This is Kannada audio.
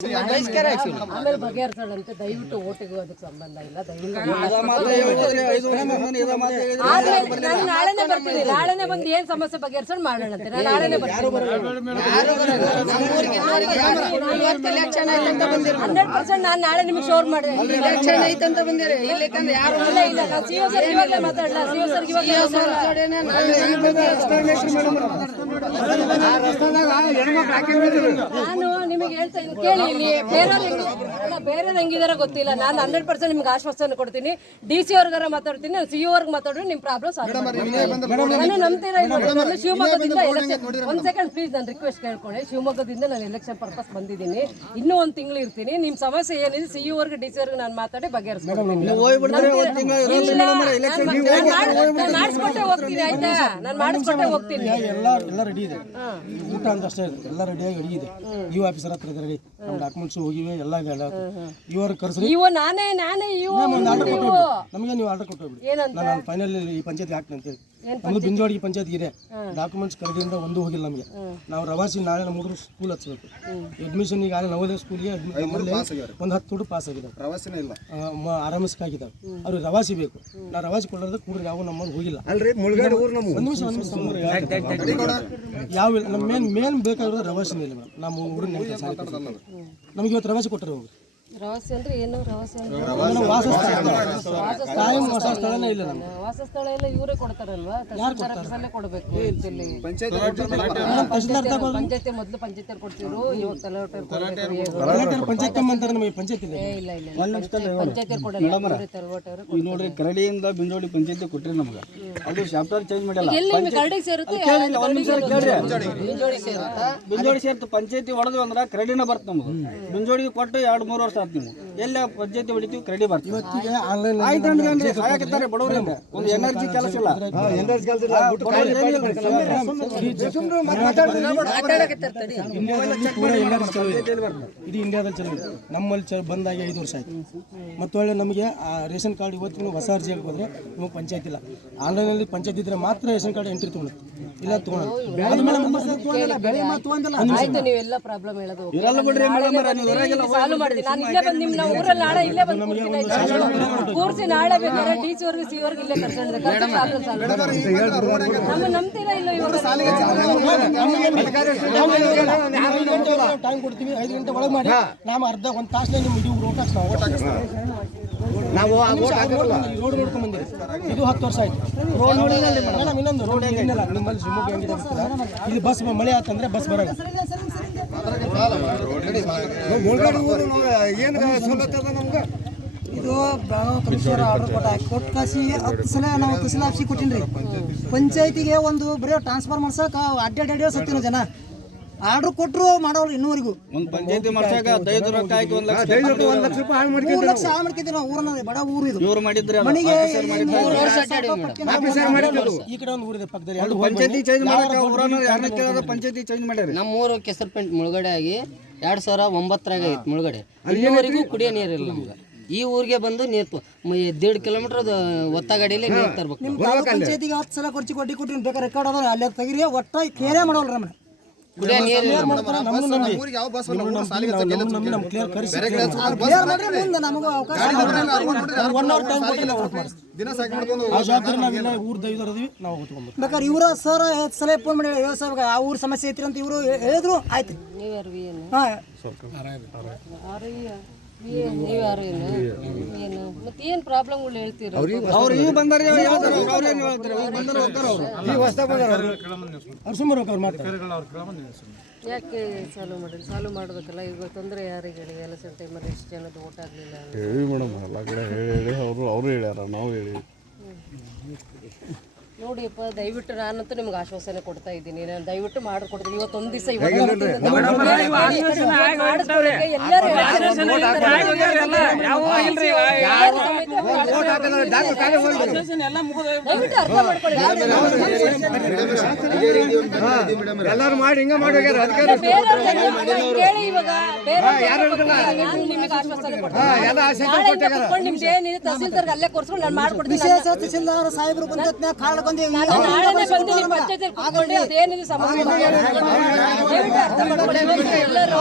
ಆಮೇಲೆ ಬಗೆಹರಿಸೋಣಂತೆ ದಯವಿಟ್ಟು ಓಟಿಗೂ ಅದಕ್ಕೆ ಸಂಬಂಧ ಇಲ್ಲ. ನಾನು ನಾಳೆನೆ ಬರ್ತೀನಿ. ನಾಳೆನೆ ಬಂದು ಏನ್ ಸಮಸ್ಯೆ ಬಗೆಹರಿಸೋಣ ಮಾಡೋಣಂತೆ. ನಾನು ನಾಳೆನೆ ಬರ್ತೀನಿ. 100% ನಾನು ನಾಳೆ ನಿಮ್ಗೆ ಶೋರ್ ಮಾಡಿದೆ. ಇವಾಗಲೇ ಮಾತಾಡಲ್ಲ. ನಾನು ನಿಮಗೆ ಹೇಳ್ತಾ ಇದ್ದೀನಿ ಕೇಳಿ. ಇಲ್ಲಿ ಬೇರೆ ಹೆಂಗಿದಾರ ಗೊತ್ತಿಲ್ಲ. ನಾನು 100% ನಿಮ್ಗೆ ಆಶ್ವಾಸನೆ ಕೊಡ್ತೀನಿ. DC ಅವ್ರಿಗಾರ ಮಾತಾಡ್ತೀನಿ, CO ಅವ್ರಿಗೆ ಮಾತಾಡ್ರಿ, ನಿಮ್ ಪ್ರಾಬ್ಲಮ್ ಸಾಲ್ವ್ ಮಾಡ್ತೀನಿ. ನಾನು ನಂಬ್ತೀರಾ ಇಲ್ಲ? ಶಿವಮೊಗ್ಗದಿಂದ ಎಲೆಕ್ಷನ್, ಒಂದ್ ಸೆಕೆಂಡ್ ಪ್ಲೀಸ್, ನಾನು ರಿಕ್ವೆಸ್ಟ್ ಕೇಳ್ಕೊಳ್ಳಿ. ಶಿವಮೊಗ್ಗದಿಂದ ನಾನು ಎಲೆಕ್ಷನ್ ಪರ್ಪಸ್ ಬಂದಿದ್ದೀನಿ. ಇನ್ನೂ ಒಂದು ತಿಂಗಳು ಇರ್ತೀನಿ. ನಿಮ್ ಸಮಸ್ಯೆ ಏನಿದೆ CO ಅವ್ರಿಗೆ DC ಅವ್ರಿಗೆ ನಾನು ಮಾತಾಡಿ ಬಗೆಹರಿಸ್ಕೊಟ್ಟೆ ಹೋಗ್ತೀನಿ. ಆಯ್ತಾ? ನಾನು ಮಾಡಿಸ್ಕೊಟ್ಟೆ ಹೋಗ್ತೀನಿ. ಎಲ್ಲ ರೆಡಿ ಇದೆ, ಊಟ ಅಂತ ಅಷ್ಟೇ ಇದೆ. ಎಲ್ಲ ರೆಡಿಯಾಗಿ ರೆಡಿ ಇದೆ. ಯು ಆಫೀಸರ್ ಹತ್ರ ಇದೆ ರೆಡಿ. ನಮ್ಮ ಡಾಕ್ಯುಮೆಂಟ್ಸ್ ಹೋಗಿವೆ, ಎಲ್ಲ ಇದೆ. ಎಲ್ಲ ಇವ್ರ ಕರ್ಸ್ರಿ. ನಾನೇ ನಮಗೆ ನೀವು ಆರ್ಡರ್ ಕೊಟ್ಟೋಗ್ಬಿಡಿ. ನಾನು ಫೈನಲ್ ಈ ಪಂಚಾಯತ್ ಹಾಕ್ತೀನಿ ಅಂತೇಳಿ. ನಮ್ದು ಬಿಂಜವಾಡಿ ಪಂಚಾಯತ್ ಇದೆ. ಡಾಕ್ಯುಮೆಂಟ್ಸ್ ಕರೆದಿಂದ ಒಂದು ಹೋಗಿಲ್ಲ ನಮಗೆ. ನಾವು ರವಾಸಿ ನಾಳೆ ನಮ್ಮ ಹುಡುಗರು ಸ್ಕೂಲ್ ಹಚ್ಬೇಕು. ಅಡ್ಮಿಷನ್ ಈಗ ನವೋದಯ ಸ್ಕೂಲ್ಗೆ ನಮ್ಮಲ್ಲಿ ಒಂದು 10 ಹುಡುಗ ಪಾಸ್ ಆಗಿದ್ದಾವೆ. ಆರಾಮಿಸ್ಕಾಗಿದ್ದಾವೆ. ಅವ್ರಿಗೆ ರವಾಸಿ ಬೇಕು. ನಾವು ರವಾಸಿ ಕೊಡೋದಕ್ಕೆ ಕೂಡ ಯಾವ ನಮ್ಮಲ್ಲಿ ಹೋಗಿಲ್ಲ. ಯಾವ ನಮ್ಮ ಮೇನ್ ಬೇಕಾಗಿರೋದು ರವಾಸಿನೇ ಇಲ್ಲ ಮೇಡಮ್. ನಮ್ಮ ಊರಿನ ನಮಗೆ ಇವತ್ತು ರವಾಸಿ ಕೊಟ್ಟರೆ ಹೋಗಿ. ರವಾಸಿ ಅಂದ್ರೆ ಏನು? ರವಾಸಿ ಅಂದ್ರೆ ಸ್ಥಳನೇ ಇಲ್ಲ. ವಾಸಸ್ಥಳ ಎಲ್ಲ ಇವರೇ ಕೊಡ್ತಾರಲ್ವಾ? ತಹಸೀಲ್ದಾರ್ ಕೊಡಬೇಕು. ಪಂಚಾಯತಿ ಮೊದಲು ಪಂಚಾಯತಿ ಕೊಡ್ತಿದ್ರು, ಇವಾಗ ತಲಾಟರ್ ಪಂಚಾಯತ್ ಅಂತಾರೆ. ನಮಗೆ ಪಂಚಾಯತ್ ಇಲ್ಲ. ಇಲ್ಲ ಪಂಚಾಯತಿ ಕೊಡಲ್ಲ. ನೋಡ್ರಿ, ಕರಡಿಯಿಂದ ಬಿಂಜೋಡಿ ಪಂಚಾಯತಿ ಕೊಟ್ರಿ ನಮ್ಗೆ. ಅದು ಚಾಪ್ಟರ್ ಚೇಂಜ್ ಮಾಡಿಲ್ಲ. ಎಲ್ಲಿ ಕರಡಿ ಸೇರುತ್ತೆ? ಬಿಂಜೋಡಿ ಸೇರ್ತು ಪಂಚಾಯತಿ ಹೊಡೆದ್ವಿ ಅಂದ್ರೆ ಕರಡಿನ ಬರ್ತ ನಮ್ದು. ಬಿಂಜೋಡಿಗೆ ಕೊಟ್ಟು 2-3 ವರ್ಷ ಆಯ್ತು. ನೀವು ಎಲ್ಲ ಪಂಚಾಯತಿ ಹೊಡಿತೀವಿ, ಕರಡಿ ಬರ್ತೀವಿ. ಆಯ್ತು ಬಡವರಿಂದ ಒಂದು ಎನರ್ಜಿ ಕೆಲಸ ಇಲ್ಲ. ಇಡೀ ಇಂಡಿಯಾದಲ್ಲಿ ಚಲೋ ಇದೆ. ನಮ್ಮಲ್ಲಿ ಬಂದಾಗಿ 5 ವರ್ಷ ಆಯ್ತು. ಮತ್ತೊಳ್ಳೆ ನಮಗೆ ರೇಷನ್ ಕಾರ್ಡ್ ಇವತ್ತು ಹೊಸ ಅರ್ಜಿ ಹೋದ್ರೆ ನಿಮಗೆ ಪಂಚಾಯತ್ ಇಲ್ಲ. ಆನ್ಲೈನಲ್ಲಿ ಪಂಚಾಯತ್ ಇದ್ರೆ ಮಾತ್ರ ರೇಷನ್ ಕಾರ್ಡ್ ಎಂಟ್ರಿ ತೊಗೊಳುತ್ತೆ. ಇಲ್ಲ ಆಯ್ತು, ನೀವೆಲ್ಲ ಪ್ರಾಬ್ಲಮ್ ಹೇಳೋದು ಕೂರ್ಸಿ ನಾಳೆ ಬೇಕಾದ್ರೆ DC ಅವ್ರಿಗೆ CO ಅವ್ರಿಗೆ ಇಲ್ಲೇ ಕರ್ಕೊಂಡ್ರೆ ನಮ್ಮ ನಂಬ್ತೀರಾ ಇಲ್ಲ? ಟೈಮ್ ಕೊಡ್ತೀವಿ. 5 ಗಂಟೆ ಒಳಗೆ ಮಾಡಿ ನಾವು ಅರ್ಧ ಒಂದು ತಾಸನೇ ನಿಮ್ಮ ಇಡೀ ರೋಡ್ ರೋಡ್ ನೋಡ್ಕೊಂಡ್ ಬಂದಿರಿ. ಇದು 10 ವರ್ಷ ಆಯ್ತು. ರೋಡ್ ಮೇಡಮ್, ಇನ್ನೊಂದು ರೋಡ್ ಏನಿಲ್ಲ ನಿಮ್ಮಲ್ಲಿ ಶಿವಮೊಗ್ಗ ಹೆಂಗಿದೆ ಗೊತ್ತಿಲ್ಲ. ಇಲ್ಲಿ ಬಸ್ ಮಳೆ ಆತಂದ್ರೆ ಬಸ್ ಬರಲ್ಲ. ಇದು ಬೆಳಗಾವಿ ಕಮಿಷನರ್ ಆರ್ಡರ್ ಕೊಟ್ಟು ಕಾಸಿ 10 ಸಲ ನಾವು ತಹಸೀಲ್ ಆಫೀಸಿಗೆ ಕೊಟ್ಟಿನ್ರಿ. ಪಂಚಾಯತಿಗೆ ಒಂದು ಬರೀ ಟ್ರಾನ್ಸ್ಫರ್ ಮಾಡ್ಸಕ್ಕೆ ಅಡ್ಡಾಡಿ ಸತ್ತಿನ ಜನ ಆರ್ಡರ್ ಕೊಟ್ಟರು ಮಾಡೋರು ಇನ್ನೂವರೆಗೂ. ಪಂಚಾಯತಿ ಮಾಡ್ಸಾಕ 5 ಲಕ್ಷ ಹಾಕಿ 1 ಲಕ್ಷ ಹಾಳು ಮಾಡ್ಕಿದ್ವಿ ನಾವು. ಊರನ್ನ ಬಡ ಊರು ಇದು. ಇವ್ರು ಮಾಡಿದ್ರೆ ಮನೆಗೆ ಈ ಕಡೆ ಒಂದು ಊರಿದೆ ಪಕ್ಕದಲ್ಲಿ. ಪಂಚಾಯತಿ ಚೇಂಜ್ ಮಾಡಕ್ಕೆ ಊರನ್ನ ಯಾರನ್ನ ಕೇಳಿದ್ರೆ ಪಂಚಾಯತಿ ಚೇಂಜ್ ಮಾಡ್ಯಾರ. ನಮ್ಮೂರು ಕೆಸರ್ಪೇಂಟ್ ಮುಳುಗಡೆ ಆಗಿ 2009 ಐತಿ ಮುಳುಗಡೆ. ಇಲ್ಲಿವರೆಗೂ ಕುಡಿಯೋ ನೀರಿಲ್ಲ ನಮ್ಗೆ. ಈ ಊರಿಗೆ ಬಂದು ನೀರು 1.5 ಕಿಲೋಮೀಟರ್ ಒತ್ತ ಗಾಡಿಯಲ್ಲಿ ನೀರು ತರ್ಬೇಕು. ನಿಮ್ಮ ಪಂಚಾಯತಿಗೆ 10 ಸಲ ಕೊಡ್ಸಿ ಕೊಟ್ಟಿನಿ. ಬೇಕಾದ್ರೆ ರೆಕಾರ್ಡ್ ಅದ ಅಲ್ಲಿ ತೆಗಿರಿ. ಒಟ್ಟ ಕೇರೇ ಮಾಡೋಲ್ಲ ರಮಣ. ಕುಡಿಯೋ ನೀರು ನಮಗೂ ಅವಕಾಶ ಬೇಕಾದ್ರೆ ಇವ್ರ ಸರ್ ಸಲ ಫೋನ್ ಮಾಡಿ ವ್ಯವಸಾಯ ಆ ಊರ ಸಮಸ್ಯೆ ಐತ್ರಿ ಅಂತ ಇವರು ಹೇಳಿದ್ರು. ಆಯ್ತು, ಮತ್ತೆ ಏನ್ ಪ್ರಾಬ್ಲಮ್ಗಳು ಹೇಳ್ತೀರ? ಅವ್ರು ಈಗ ಬಂದಾರ ಯಾಕೆ ಸಾಲ್ವ್ ಮಾಡಿರಿ? ಸಾಲ್ವ್ ಮಾಡ್ಬೇಕಲ್ಲ. ಈಗ ತೊಂದರೆ ಯಾರಿಗೆ ಹೇಳಿ? ಎಲೆಕ್ಷನ್ ಟೈಮಲ್ಲಿ ಎಷ್ಟು ಜನದ್ದು ಓಟ್ ಆಗಲಿಲ್ಲ ಹೇಳಿ ಮೇಡಮ್. ಎಲ್ಲ ಕಡೆ ಹೇಳಿ ಅವರು ಹೇಳ್ಯಾರ, ನಾವು ಹೇಳಿ. ನೋಡಿಯಪ್ಪ, ದಯವಿಟ್ಟು ನಾನಂತೂ ನಿಮ್ಗೆ ಆಶ್ವಾಸನೆ ಕೊಡ್ತಾ ಇದ್ದೀನಿ. ನಾನು ದಯವಿಟ್ಟು ಮಾಡಿಕೊಡ್ತೀನಿ. ಇವತ್ತೊಂದು ದಿವಸ ಎಲ್ಲಾರು ಮಾಡಿ ಹಿಂಗ ಮಾಡಿ ಕೇಳಿ. ಇವಾಗ ನಿಮಗೆ ಆಶ್ವಾಸನೆ ಕೊಡ್ತೀನಿ. ನಿಮ್ದು ಏನಿದೆ ತಹಸೀಲ್ದಾರ್ಗೆ ಅಲ್ಲೇ ಕೊಡ್ಸ್ಕೊಂಡು ನಾನು ಮಾಡ್ಕೊಡ್ತೀನಿ. ವಿಶೇಷ ತಹಸೀಲ್ದಾರ್ ಸಾಹೇಬರು ಬಂದ ಕಾಳು ಬಂದೇವಿ ನಾನು ನಾಳೆನೇ ಬಂದು ನಿಮ್ಮ ಪಂಚಾಯತಿಯಲ್ಲಿ ಕೂತ್ಕೊಂಡು ಅದೇನಿದೆ ಸಮಸ್ಯೆ ದಯವಿಟ್ಟು ಅರ್ಥ ಮಾಡ್ಕೊಳ್ಳಿ ಎಲ್ಲರೂ